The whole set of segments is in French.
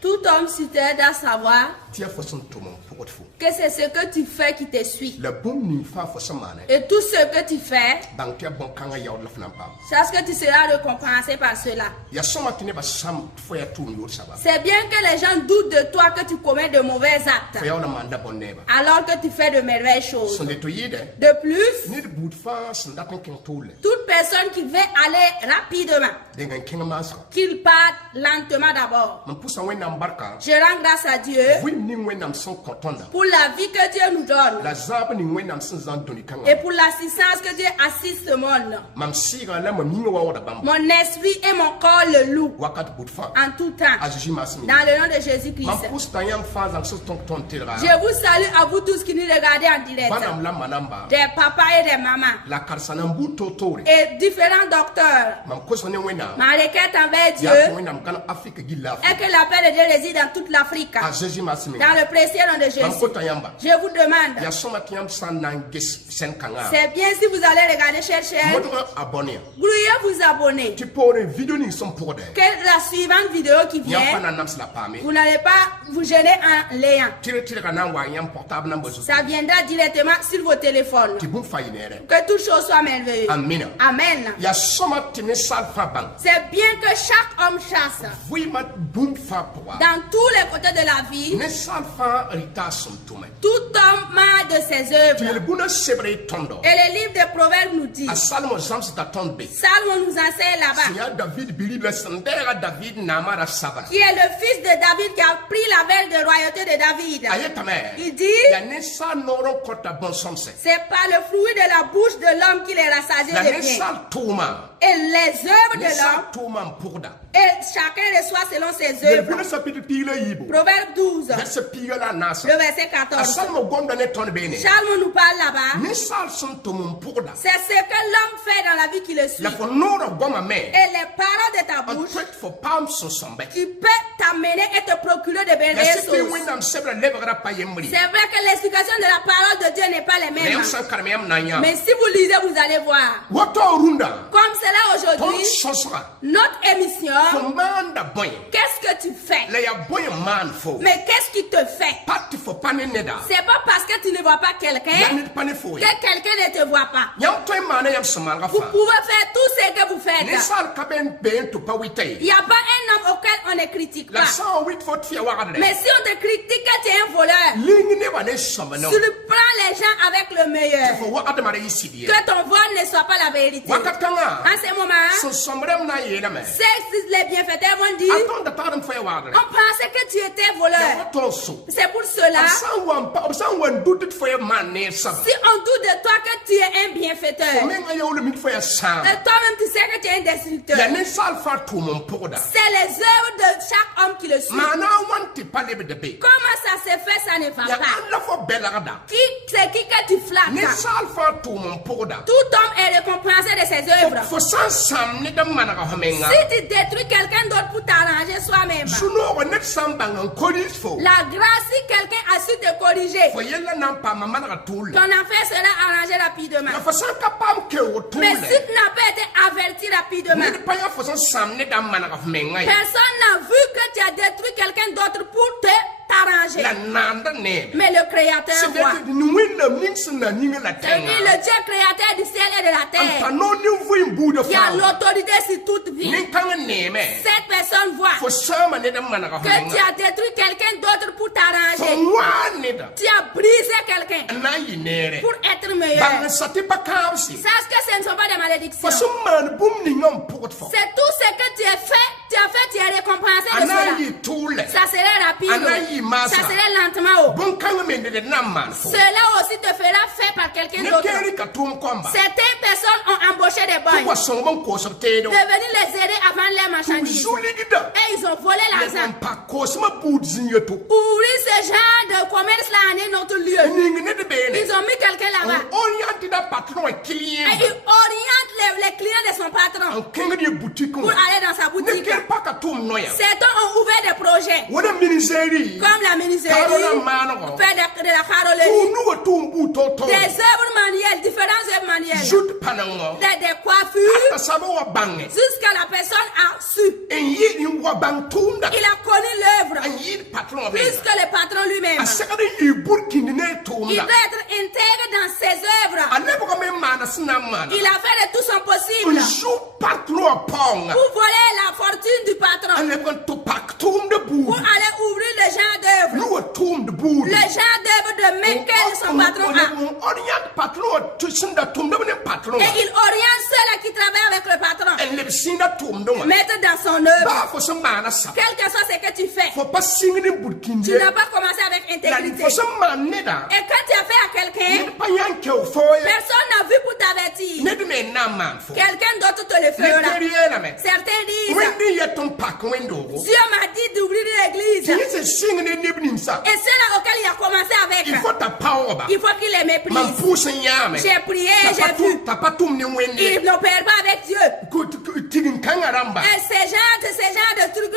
Tout homme sur terre doit savoir que c'est ce que tu fais qui te suit. Et tout ce que tu fais, sache que tu seras récompensé par cela. C'est bien que les gens doutent de toi que tu commets de mauvais actes, alors que tu fais de merveilleuses choses. De plus, toute personne qui veut aller rapidement, qu'il parte lentement d'abord. Je rends grâce à Dieu pour la vie que Dieu nous donne et pour l'assistance que Dieu assiste le monde. Mon esprit et mon corps le louent en tout temps. Dans le nom de Jésus-Christ. Je vous salue à vous tous qui nous regardez en direct. Des papas et des mamans. Et différents docteurs. Ma requête envers Dieu est que la paix de Dieu réside dans toute l'Afrique. Dans le précieux nom de Jésus. Je vous demande. C'est bien si vous allez regarder chercher. Veuillez vous abonner. Que la suivante vidéo qui vient, vous n'allez pas vous gêner en l'ayant. Ça viendra directement sur vos téléphones. Que toute chose soit merveilleuse. Amen. Amen. C'est bien que chaque homme chasse dans tous les côtés de la vie. Tout homme m'a de ses œuvres. Et le livre des Proverbes nous dit, Salomon nous enseigne là-bas, qui est le fils de David qui a pris la belle de royauté de David. Il dit, c'est pas le fruit de la bouche de l'homme qui les rassasié de bien. Et les œuvres de l'homme, et chacun reçoit selon ses œuvres. Proverbe 12, le verset 14. Salomon nous parle là-bas. C'est ce que l'homme fait dans la vie qui le suit. Et les paroles de ta bouche qui peut t'amener et te procurer de belles choses. C'est vrai que l'explication de la parole de Dieu n'est pas les mêmes. Mais si vous lisez, vous allez voir. Comme c'est là aujourd'hui, notre émission, qu'est-ce que tu fais? Mais qu'est-ce qui te fait? C'est pas parce que tu ne vois pas quelqu'un que quelqu'un ne te voit pas. Vous pouvez faire tout ce que vous faites. Il n'y a pas un homme auquel on ne critique pas. Mais si on te critique que tu es un voleur, tu prends les gens avec le meilleur. Que ton vol ne soit pas la vérité. En ce moment, les bienfaiteurs vont dire, on pensait que tu étais voleur. C'est pour cela, si on doute de toi que tu es un bienfaiteur, et toi-même tu sais que tu es un destructeur, c'est les œuvres de chaque homme qui le suit. Comment ça se fait, ça ne va pas. C'est qui que tu flattes? Tout homme est récompensé de ses œuvres. Si tu détruis quelqu'un d'autre pour t'arranger soi-même, la grâce, si quelqu'un a su te corriger, ton affaire sera arrangée rapidement. Mais si tu n'as pas été averti rapidement, personne n'a vu que tu as détruit quelqu'un d'autre pour te t'arranger. Mais le Créateur voit. C'est le Dieu créateur du ciel et de la terre, qui a l'autorité sur toute vie. Cette personne voit que tu as détruit quelqu'un d'autre pour t'arranger. Tu as brisé quelqu'un pour être meilleur. Sache que ce ne sont pas des malédictions. C'est tout ce que tu as fait, tu es récompensé de cela. Ça serait rapide. Ça serait lentement. Cela aussi te fera faire par quelqu'un d'autre. Certaines personnes ont embauché des boys de venir les aider à vendre leurs marchandises. Et ils ont volé l'argent. Pour ce genre de commerce là en un autre lieu, ils ont mis quelqu'un là-bas. Et ils orientent les clients de son patron pour aller dans sa boutique. Certains ont ouvert des projets. Comme la menuiserie. Fait de la carrosserie. Des œuvres manuelles, différentes œuvres manuelles. Des coiffures. Jusqu'à la personne a su. Il a connu l'œuvre. Plus que le patron lui-même. Il doit être intégré dans ses œuvres. Il a fait de tout son possible pour voler la fortune du patron. Pour aller ouvrir le genre d'œuvre. Le genre d'œuvre de main que son patron a. Et il oriente ceux-là qui travaillent avec le patron. Mettre dans son œuvre. Quel que soit ce que tu fais. Tu n'as pas commencé avec intégrité. Et quand tu as fait à quelqu'un, personne n'a vu pour t'avertir. Quelqu'un d'autre te le fera. Certains disent, Dieu m'a dit d'ouvrir l'église. Et ceux-là auxquels il a commencé avec, il faut qu'il les méprise. J'ai prié, j'ai vu. Ils n'opèrent pas avec Dieu. Et ces gens de trucs,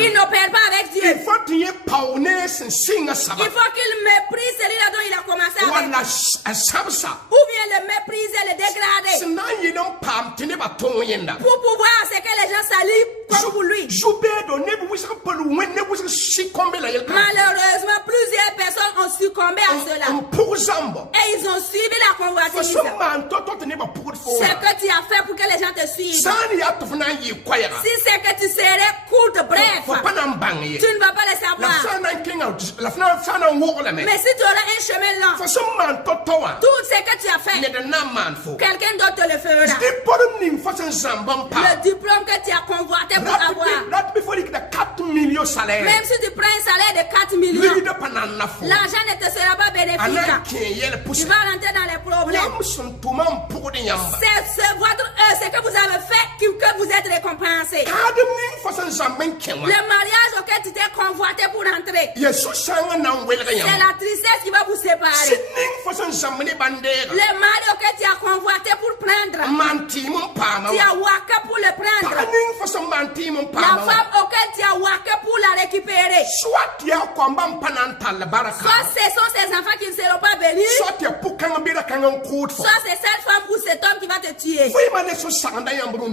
ils n'opèrent pas avec Dieu. Il faut qu'il méprise celui-là dont il a commencé avec. Ou bien le mépriser, le dégrader. Pour pouvoir ce que les gens saluent comme pour lui. Malheureusement, plusieurs personnes ont succombé à cela. Et ils ont suivi la convoitise. Ce que tu as fait pour que les gens te suivent. Si c'est que tu serais courte, bref, tu ne vas pas le savoir. Mais si tu auras un chemin lent, tout ce que tu as fait, quelqu'un d'autre te le fera. Le diplôme que tu as convoité pour avoir. Même si tu prends un salaire de 4 millions, l'argent ne te sera pas bénéfique. Tu vas rentrer dans les problèmes. C'est ce que vous avez fait que vous êtes récompensé. Le mariage auquel tu t'es convoité pour entrer, c'est la tristesse qui va vous séparer. Le mari auquel tu as convoité pour prendre, tu as waqué pour le prendre. La femme auquel tu as waqué pour la récupérer. Soit ce sont ces enfants qui ne seront pas bénis, soit c'est cette femme ou cet homme qui va te tuer.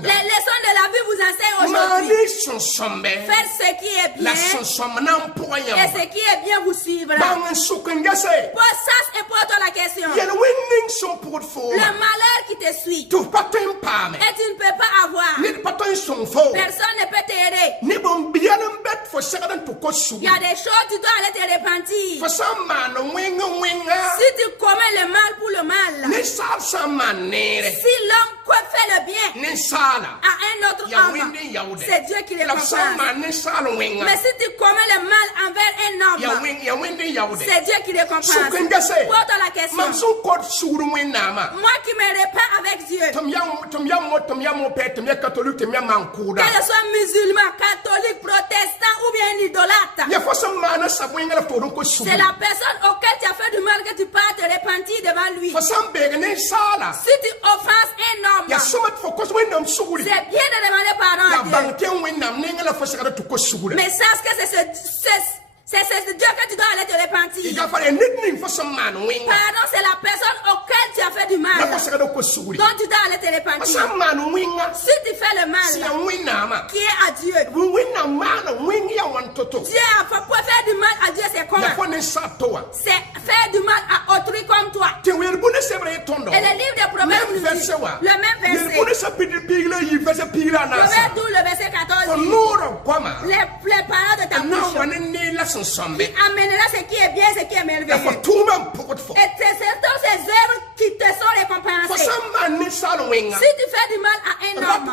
Les leçons de la vie vous enseignent aujourd'hui. Faites ce qui est bien, et ce qui est bien vous suivra. Pour ça, et pour toi la question. Le malheur qui te suit, et tu ne peux pas avoir. Personne ne peut t'aider. Il y a des choses tu dois aller te repentir. Si tu commets le mal pour le mal, si l'homme fait le bien à un autre homme, c'est Dieu qui le compense. Mais si tu commets le mal envers un homme, c'est Dieu qui le compense. Pose-toi la question. Moi qui me répands avec Dieu, qu'elle soit musulman, catholique, protestant ou bien idolâtre, c'est la personne auquel tu as fait du mal que tu peux te repentir devant lui. Si tu offenses un homme, c'est bien de demander pardon à Dieu. Mais sache que c'est Dieu que tu dois aller te repentir. Pardon, c'est la personne auquelle tu as fait du mal, donc tu dois aller te repentir. Si tu fais le mal qui est à Dieu, Dieu pour faire du mal à Dieu, c'est comment? C'est faire du mal à autrui comme toi. Et le livre des Proverbes nous dit le même verset. Proverbe 12, le verset 14 dit, les paroles de ta bouche amènera ce qui est bien, ce qui est merveilleux. Et c'est ces œuvres qui te sont récompensées. Si tu fais du mal à un homme,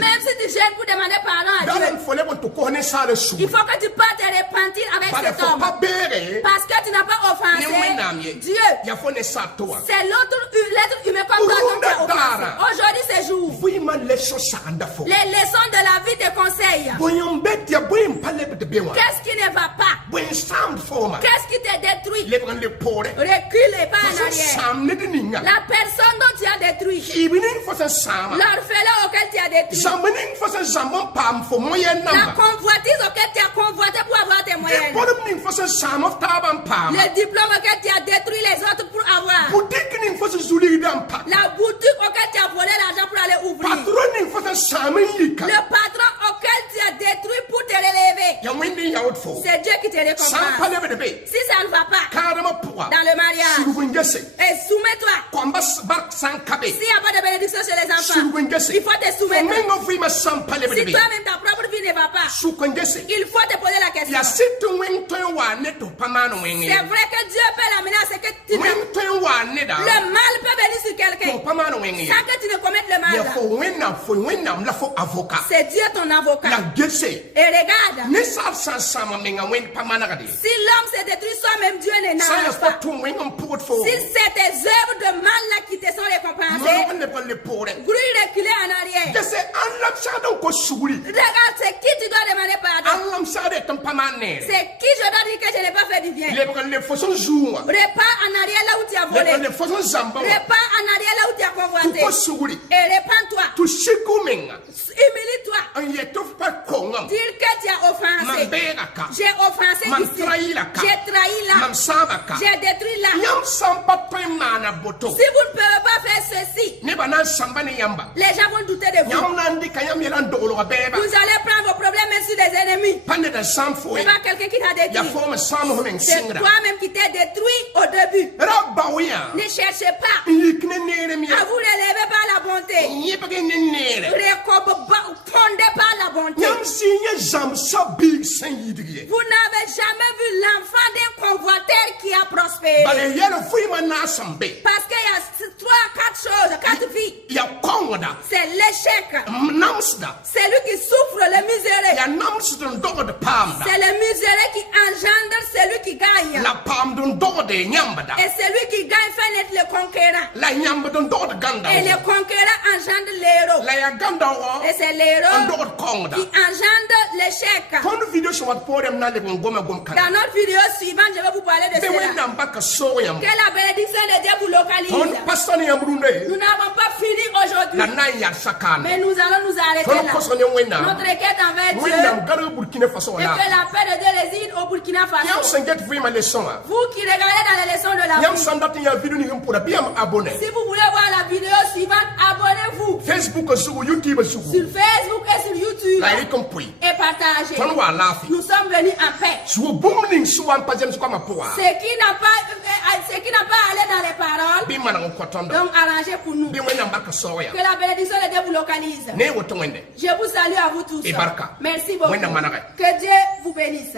même si tu gênes pour demander pardon à Dieu, il faut que tu passes te repentir avec cet homme. Parce que tu n'as pas offensé Dieu. C'est l'être humain comme toi dont tu as offensé. Aujourd'hui, c'est jour. Les leçons de la vie te conseillent. Qu'est-ce qui ne va pas? Qu'est-ce qui te détruit? Recule et pas en arrière. La personne dont tu as détruit. L'orphelin auquel tu as détruit. La convoitise auquel tu as convoité pour avoir tes moyens. Le diplôme auquel tu as détruit les autres pour avoir. La boutique auquel tu as volé l'argent pour aller ouvrir. Le patron auquel tu as détruit pour te relever. C'est Dieu qui te récompense. Si ça ne va pas dans le mariage, et soumets-toi. S'il n'y a pas de bénédiction chez les enfants, il faut te soumettre. Si toi-même ta propre vie ne va pas, il faut te poser la question. C'est vrai que Dieu peut l'amener à ce que tu ne... Le mal peut venir sur quelqu'un sans que tu ne commettes le mal. C'est Dieu ton avocat. Et regarde, si l'homme se détruit soi-même, Dieu ne n'arrange pas. Si c'est tes œuvres de mal là qui te sont récompensées, grouille reculer en arrière. Regarde, c'est qui tu dois demander pardon. C'est qui je dois dire que je n'ai pas fait du bien. Repars en arrière là où tu as volé. Repars en arrière là où tu as convoité. Et répands-toi. Humilie-toi. Dire que tu as offensé. J'ai offensé ici. J'ai trahi là. J'ai détruit là. Si vous ne pouvez pas faire ceci, les gens vont douter de vous. Vous allez prendre vos problèmes même sur des ennemis. C'est pas quelqu'un qui t'a détruit. C'est toi-même qui t'es détruit au début. Ne cherchez pas à vous relever par la bonté. Fondez par la bonté. Vous n'avez jamais vu l'enfant d'un convoiteur qui a prospéré. Parce qu'il y a 3-4 choses, 4 vies. C'est l'échec. C'est lui qui souffre, le miséreux. C'est le miséreux qui engendre celui qui gagne. Et celui qui gagne fait naître le conquérant. Et le conquérant engendre l'héros. Et c'est l'héros qui engendre l'échec. Dans notre vidéo suivante, je vais vous parler de cela. Que la bénédiction de Dieu vous localise. Nous n'avons pas fini aujourd'hui. Mais nous allons nous arrêter là. Notre requête envers Dieu. Et que la paix de Dieu réside au Burkina Faso. Vous qui regardez dans les leçons de la vie. Si vous voulez voir la vidéo suivante, abonnez-vous. Sur Facebook et sur YouTube. Et partagez. Nous sommes venus en paix. Ce qui n'a pas allé dans les paroles, donc arrangez pour nous. Que la bénédiction de Dieu vous localise. Je vous salue à vous tous. Merci beaucoup. Que Dieu vous bénisse.